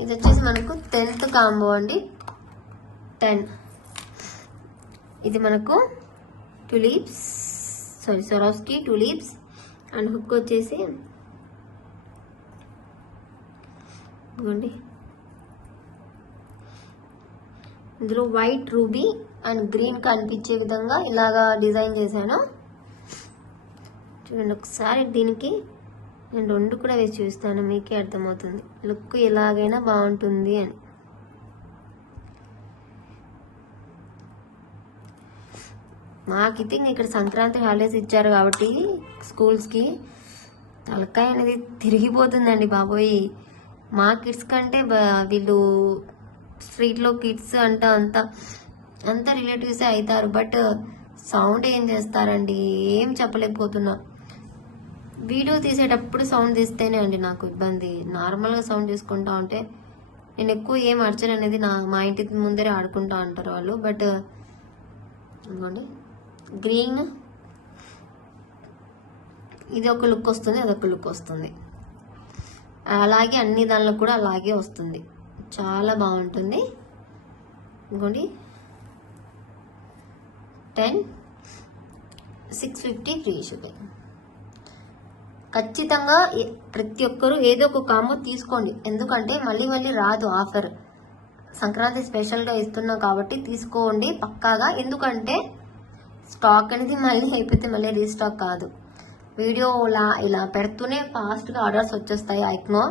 ఇది వచ్చేసి మనకు 10th కాంబో అండి. 10 ఇది మనకు టులిప్స్ సరోస్కి టులిప్స్ అండ్ హుక్ వచ్చేసి ఇదిగోండి ఇందులో వైట్ రూబీ అండ్ గ్రీన్ కనిపించే విధంగా ఇలాగా డిజైన్ చేశాను. చూడండి ఒకసారి దీనికి నేను 2 కూడా వేసి చూస్తాను, మీకే అర్థమవుతుంది లుక్ ఎలాగైనా బాగుంటుంది అని. మాకైతే ఇక్కడ సంక్రాంతి హాలిడేస్ ఇచ్చారు కాబట్టి స్కూల్స్కి తలకాయ అనేది తిరిగిపోతుందండి బాబోయ్. మా కిడ్స్ కంటే వీళ్ళు స్ట్రీట్లో కిడ్స్ అంత రిలేటివ్సే అవుతారు. బట్ సౌండ్ ఏం చేస్తారండి, ఏం చెప్పలేకపోతున్నా. వీడియో తీసేటప్పుడు సౌండ్ తీస్తేనే అండి నాకు ఇబ్బంది. నార్మల్గా సౌండ్ తీసుకుంటా ఉంటే నేను ఎక్కువ ఏం అర్చన అనేది మా ఇంటి ముందరే ఆడుకుంటా అంటారు వాళ్ళు. బట్ ఇదిగోండి గ్రీన్ ఇది ఒక లుక్ వస్తుంది, అదొక లుక్ వస్తుంది. అలాగే అన్ని దానిలో కూడా అలాగే వస్తుంది. చాలా బాగుంటుంది. ఇంకోండి 10 650 ఫ్రీ షిప్పింగ్. ఖచ్చితంగా ప్రతి ఒక్కరూ ఏదో ఒక కాంబో తీసుకోండి. ఎందుకంటే మళ్ళీ రాదు ఆఫర్. సంక్రాంతి స్పెషల్గా ఇస్తున్నాం కాబట్టి తీసుకోండి పక్కాగా. ఎందుకంటే స్టాక్ అనేది మళ్ళీ అయిపోతే మళ్ళీ రీస్టాక్ కాదు. వీడియో ఇలా పెడుతూనే ఫాస్ట్గా ఆర్డర్స్ వచ్చేస్తాయి ఐక్నో.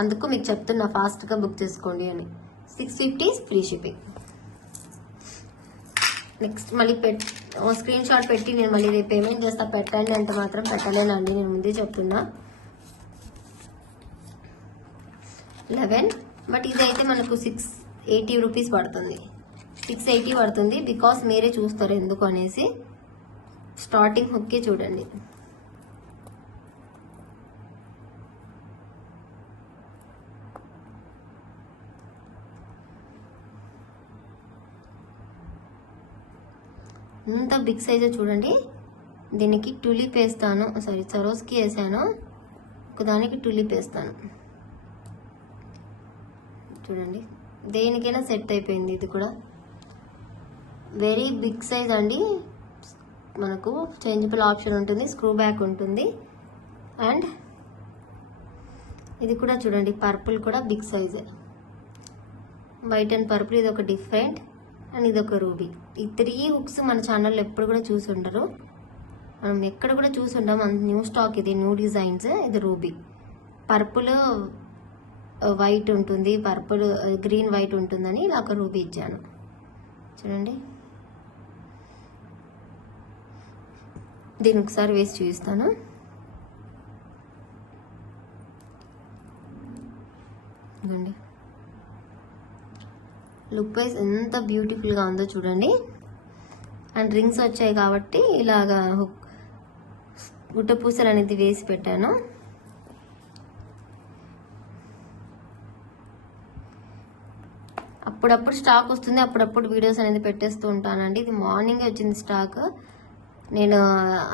అందుకు మీకు చెప్తున్నా ఫాస్ట్గా బుక్ చేసుకోండి అని. 650 ఫ్రీ షిప్పింగ్. నెక్స్ట్ మళ్ళీ స్క్రీన్ షాట్ పెట్టి నేను మళ్ళీ రేపు పేమెంట్ చేస్తా. పెట్టండి అంటే మాత్రం పెట్టలేనండి, నేను ముందే చెప్తున్నా. 11 బట్ ఇదైతే మనకు 680 రూపీస్ పడుతుంది. 680 పడుతుంది బికాస్ మీరే చూస్తారు ఎందుకు అనేసి. స్టార్టింగ్ హుక్కే చూడండి ఇంత బిగ్ సైజే చూడండి. దీనికి టులిప్ వేస్తాను, సారీ సరోస్కి వేసాను, ఒకదానికి టులిప్ వేస్తాను. చూడండి దేనికైనా సెట్ అయిపోయింది. ఇది కూడా వెరీ బిగ్ సైజ్ అండి. మనకు చేంజబుల్ ఆప్షన్ ఉంటుంది, స్క్రూ బ్యాక్ ఉంటుంది. అండ్ ఇది కూడా చూడండి పర్పుల్ కూడా బిగ్ సైజే, వైట్ అండ్ పర్పుల్. ఇది ఒక డిఫరెంట్ అండ్ ఇది ఒక రూబీ. ఈ 3 హుక్స్ మన ఛానల్లో ఎప్పుడు కూడా చూసి ఉండరు, మనం ఎక్కడ కూడా చూసి ఉండం. న్యూ స్టాక్, ఇది న్యూ డిజైన్స్. ఇది రూబీ, పర్పుల్ వైట్ ఉంటుంది, పర్పుల్ గ్రీన్ వైట్ ఉంటుందని ఇలా ఒక రూబీ ఇచ్చాను. చూడండి దీన్ని ఒకసారి వేసి చూపిస్తాను. ఇదిగోండి లుక్ వైజ్ ఎంత బ్యూటిఫుల్గా ఉందో చూడండి. అండ్ రింగ్స్ వచ్చాయి కాబట్టి ఇలాగా గుట్ట పూసలు అనేది వేసి పెట్టాను. అప్పుడప్పుడు స్టాక్ వస్తుంది, అప్పుడప్పుడు వీడియోస్ అనేది పెట్టేస్తూ ఉంటానండి. ఇది మార్నింగే వచ్చింది స్టాక్. నేను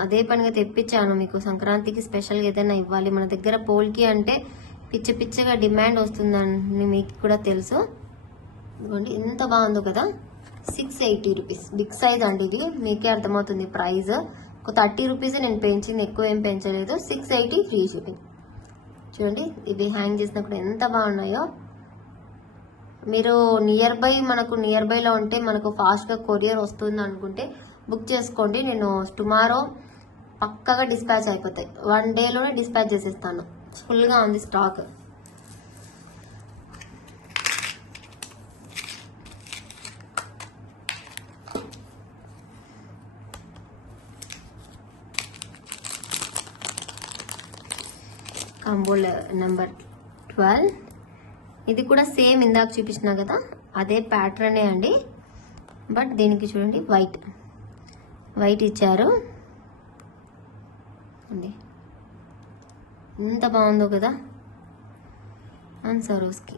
అదే పనిగా తెప్పించాను. మీకు సంక్రాంతికి స్పెషల్గా ఏదైనా ఇవ్వాలి మన దగ్గర పోల్కి అంటే పిచ్చి పిచ్చిగా డిమాండ్ వస్తుందని మీకు కూడా తెలుసు. ఇదిగోండి ఎంత బాగుందో కదా. 680 రూపీస్, బిగ్ సైజ్ అండి. ఇది మీకే అర్థమవుతుంది ప్రైస్. ఒక 30 రూపీస్ నేను పెంచింది, ఎక్కువ ఏం పెంచలేదు. 680 ఫ్రీ షిప్పింగ్. చూడండి ఇవి హ్యాంగ్ చేసినప్పుడు ఎంత బాగున్నాయో. మీరు మనకు నియర్ బైలో ఉంటే మనకు ఫాస్ట్గా కొరియర్ వస్తుంది అనుకుంటే బుక్ చేసుకోండి. నేను టుమారో పక్కగా డిస్పాచ్ అయిపోతాయి, 1 డేలోనే డిస్పాచ్ చేసేస్తాను. ఫుల్గా ఉంది స్టాక్. Combo number 12. ఇది కూడా సేమ్ ఇందాక చూపించిన కదా అదే ప్యాటర్నే అండి. బట్ దీనికి చూడండి వైట్ ఇచ్చారు. ఎంత బాగుందో కదా. అండ్ సరోస్కి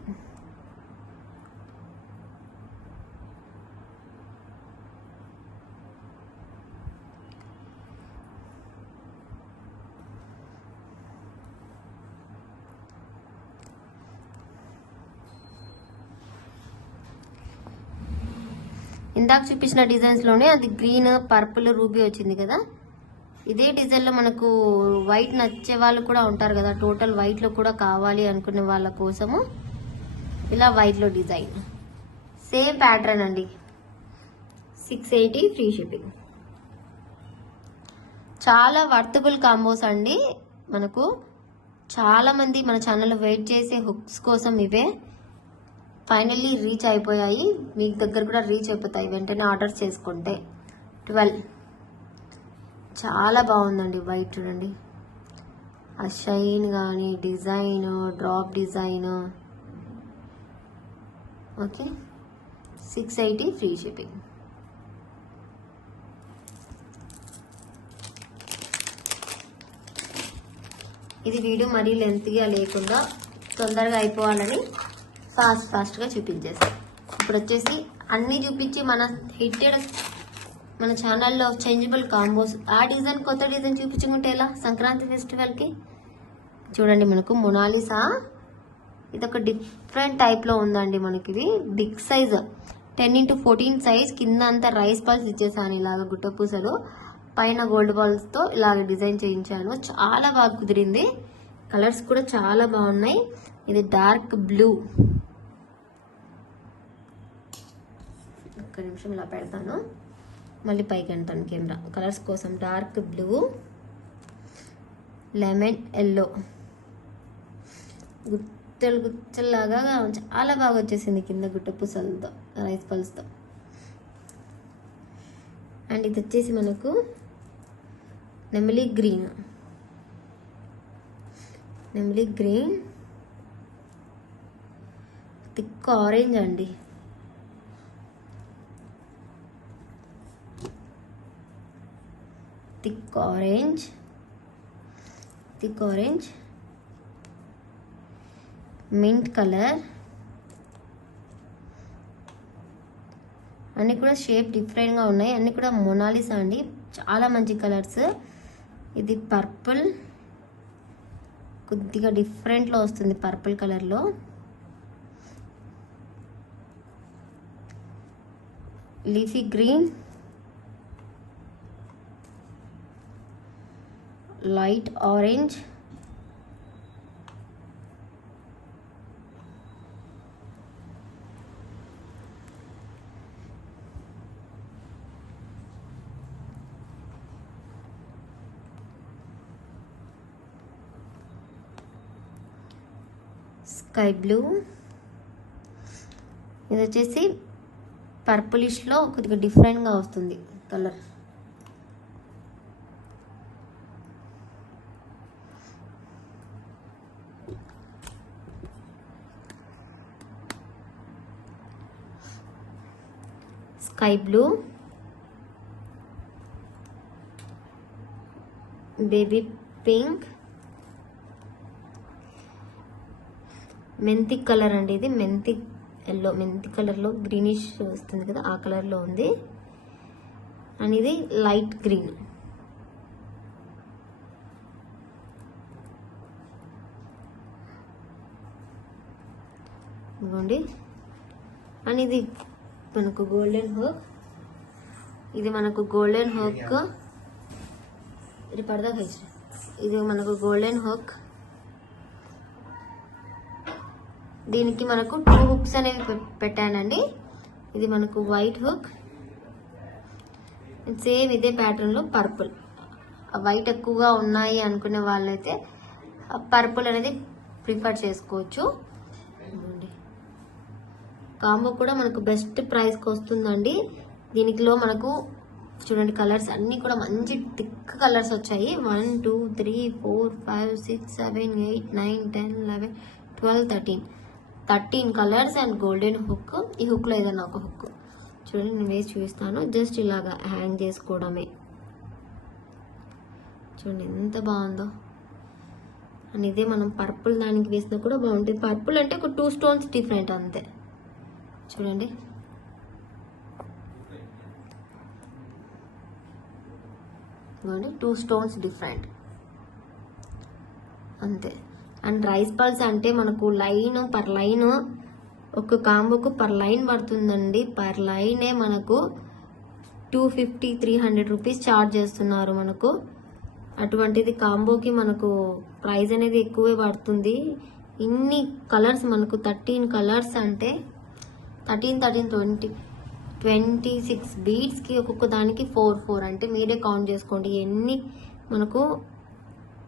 ఇందాక చూపించిన డిజైన్స్లోనే అది గ్రీన్ పర్పుల్ రూబీ వచ్చింది కదా. ఇదే డిజైన్లో మనకు వైట్ నచ్చే వాళ్ళు కూడా ఉంటారు కదా, టోటల్ వైట్లో కూడా కావాలి అనుకునే వాళ్ళ కోసము ఇలా వైట్లో డిజైన్. సేమ్ ప్యాటర్న్ అండి. 680 ఫ్రీ షిప్పింగ్. చాలా వర్తబుల్ కాంబోస్ అండి. మనకు చాలా మంది మన ఛానల్లో వెయిట్ చేసే హుక్స్ కోసం ఇవే ఫైనల్లీ రీచ్ అయిపోయాయి. మీ దగ్గర కూడా రీచ్ అయిపోతాయి వెంటనే ఆర్డర్ చేసుకుంటే. 12 చాలా బాగుందండి. వైట్ చూడండి, ఆ షైన్ కానీ design, drop design. Okay 680 free shipping. ఇది వీడియో మరీ లెంత్గా లేకుండా తొందరగా అయిపోవాలని ఫాస్ట్గా చూపించేస్తాం. ఇప్పుడు వచ్చేసి అన్నీ చూపించి మన ఛానల్లో చేంజబుల్ కాంబోస్, ఆ డిజైన్ కొత్త డిజైన్ చూపించుకుంటే ఎలా సంక్రాంతి ఫెస్టివల్కి. చూడండి మనకు మొనాలిసా, ఇది ఒక డిఫరెంట్ టైప్లో ఉందండి. మనకి ఇది బిగ్ సైజ్ 10x14 సైజ్. కింద అంతా రైస్ బాల్స్ ఇచ్చేసాను ఇలాగ గుట్ట పూసలు, పైన గోల్డ్ బాల్స్తో ఇలాగ డిజైన్ చేయించాను. చాలా బాగా కుదిరింది. కలర్స్ కూడా చాలా బాగున్నాయి. ఇది డార్క్ బ్లూ, ఒక్క నిమిషం ఇలా పెడతాను మళ్ళీ పైకి అంటాను కెమెరా కలర్స్ కోసం. డార్క్ బ్లూ, లెమన్ ఎల్లో, గుచ్చల్లాగా చాలా బాగా వచ్చేసింది కింద గుట్ట పూసలతో, రైస్ పల్స్తో. అండ్ ఇది వచ్చేసి మనకు నెమిలీ గ్రీన్, థిక్ ఆరెంజ్ అండి. థిక్ ఆరెంజ్, మింట్ కలర్ అన్నీ కూడా షేప్ డిఫరెంట్గా ఉన్నాయి. అన్నీ కూడా మొనాలిసా అండి, చాలా మంచి కలర్స్. ఇది పర్పుల్, కొద్దిగా డిఫరెంట్లో వస్తుంది పర్పుల్ కలర్లో. Leafy green, light orange, sky blue, ఇది వచ్చేసి పర్పులిష్లో కొద్దిగా డిఫరెంట్గా వస్తుంది colour. Sky blue, baby pink, మెంతి కలర్ అండి. ఇది మెంతి ఎల్లో, మెంతి కలర్లో గ్రీనిష్ వస్తుంది కదా, ఆ కలర్లో ఉంది. అండ్ ఇది లైట్ గ్రీన్. ఇదిగోండి. అండ్ ఇది మనకు గోల్డెన్ హోక్. ఇది మనకు గోల్డెన్ హోక్, ఇది పడదా ఖైస్. ఇది మనకు గోల్డెన్ హోక్. దీనికి మనకు 2 హుక్స్ అనేవి పెట్టానండి. ఇది మనకు వైట్ హుక్, సేమ్ ఇదే ప్యాటర్న్లో పర్పుల్. వైట్ ఎక్కువగా ఉన్నాయి అనుకునే వాళ్ళైతే పర్పుల్ అనేది ప్రిఫర్ చేసుకోవచ్చు. కాంబో కూడా మనకు బెస్ట్ ప్రైస్కి వస్తుందండి. దీనిలో మనకు చూడండి కలర్స్ అన్నీ కూడా మంచి థిక్ కలర్స్ వచ్చాయి. 1 2 3 4 5 6 7 8 9 10 11 12 13 కలర్స్ అండ్ గోల్డెన్ హుక్. ఈ హుక్లో ఏదైనా ఒక హుక్ చూడండి, నేను వేసి చూపిస్తాను. జస్ట్ ఇలాగా హ్యాంగ్ చేసుకోవడమే. చూడండి ఎంత బాగుందో. అండ్ ఇదే మనం పర్పుల్ దానికి వేసినా కూడా బాగుంటుంది. పర్పుల్ అంటే ఒక 2 స్టోన్స్ డిఫరెంట్ అంతే. చూడండి చూడండి 2 స్టోన్స్ డిఫరెంట్ అంతే. అండ్ రైస్ పల్స్ అంటే మనకు లైన్ పర్ లైన్, ఒక కాంబోకు పర్ లైన్ పడుతుందండి. పర్ లైనే మనకు 250-300 రూపీస్ ఛార్జ్ చేస్తున్నారు మనకు. అటువంటిది కాంబోకి మనకు ప్రైస్ అనేది ఎక్కువే పడుతుంది. ఇన్ని కలర్స్ మనకు 13 కలర్స్ అంటే 13 26 బీడ్స్కి ఒక్కొక్క దానికి 4 అంటే మీరే కౌంట్ చేసుకోండి ఎన్ని మనకు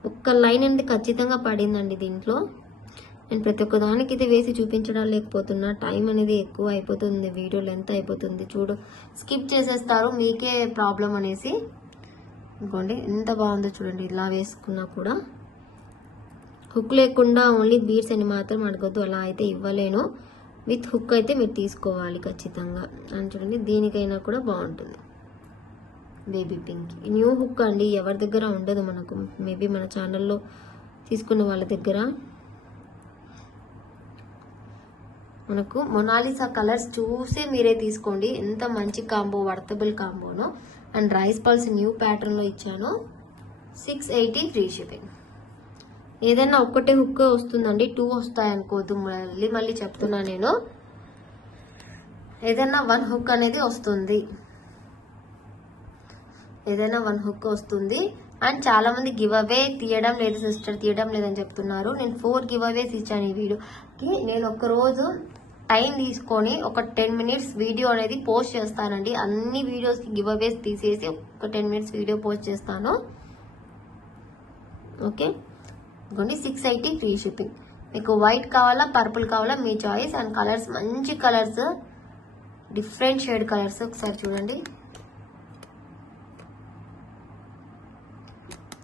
ఒక్క లైన్ అనేది ఖచ్చితంగా పడిందండి దీంట్లో. నేను ప్రతి ఒక్క దానికి ఇది వేసి చూపించడం లేకపోతున్నా, టైం అనేది ఎక్కువ అయిపోతుంది, వీడియో లెంత్ అయిపోతుంది. స్కిప్ చేసేస్తారు మీకే ప్రాబ్లం అనేసి. ఇంకోండి ఎంత బాగుందో చూడండి. ఇలా వేసుకున్నా కూడా హుక్ లేకుండా ఓన్లీ బీడ్స్ అని మాత్రం అడగొద్దు, అలా అయితే ఇవ్వలేను. విత్ హుక్ అయితే మీరు తీసుకోవాలి ఖచ్చితంగా. అని చూడండి దీనికైనా కూడా బాగుంటుంది. బేబీ పింక్ న్యూ హుక్ అండి, ఎవరి దగ్గర ఉండదు మనకు. మేబీ మన ఛానల్లో తీసుకున్న వాళ్ళ దగ్గర. మనకు మొనాలిసా కలర్స్ చూసే మీరే తీసుకోండి. ఎంత మంచి కాంబో, వర్తబుల్ కాంబోను. అండ్ రైస్ పల్స్ న్యూ ప్యాటర్న్లో ఇచ్చాను. 680 ఫ్రీ షిప్పింగ్. ఏదైనా ఒక్కటే హుక్ వస్తుందండి, 2 వస్తాయి అనుకోవద్దు. మళ్ళీ చెప్తున్నా నేను, ఏదైనా 1 హుక్ అనేది వస్తుంది. ఏదైనా 1 హుక్ వస్తుంది. అండ్ చాలా మంది గివ్ అవే తీయడం లేదు సిస్టర్, తీయడం లేదని చెప్తున్నారు. నేను 4 గివ్ అవేస్ ఇచ్చాను ఈ వీడియోకి. నేను ఒక రోజు టైం తీసుకొని ఒక 10 మినిట్స్ వీడియో అనేది పోస్ట్ చేస్తానండి. అన్ని వీడియోస్కి గివ్ అవేస్ తీసేసి ఒక 10 మినిట్స్ వీడియో పోస్ట్ చేస్తాను. ఓకే, ఇదిగోండి 680 ఫ్రీ షిప్పింగ్. మీకు వైట్ కావాలా పర్పుల్ కావాలా మీ చాయిస్. అండ్ కలర్స్ మంచి కలర్స్, డిఫరెంట్ షేడ్ కలర్స్. ఒకసారి చూడండి,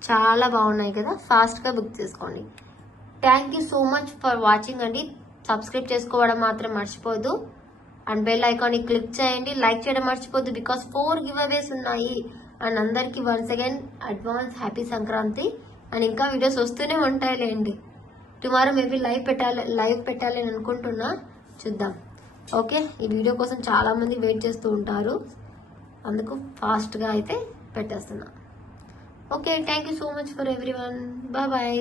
చాలా బాగున్నాయి కదా. ఫాస్ట్గా బుక్ చేసుకోండి. Thank you so much for watching అండి. సబ్స్క్రైబ్ చేసుకోవడం మాత్రం మర్చిపోద్దు. అండ్ బెల్ ఐకాన్ని క్లిక్ చేయండి. లైక్ చేయడం మర్చిపోద్దు, బికాస్ 4 గివ్ అవేస్ ఉన్నాయి. అండ్ అందరికీ once again advance happy Sankranti. And ఇంకా వీడియోస్ వస్తూనే ఉంటాయిలేండి. టుమారో మేబీ లైవ్ పెట్టాలి అని అనుకుంటున్నా, చూద్దాం. ఓకే, ఈ వీడియో కోసం చాలా మంది వెయిట్ చేస్తూ ఉంటారు, అందుకు ఫాస్ట్గా అయితే పెట్టేస్తున్నా. Okay, thank you so much for everyone. Bye bye.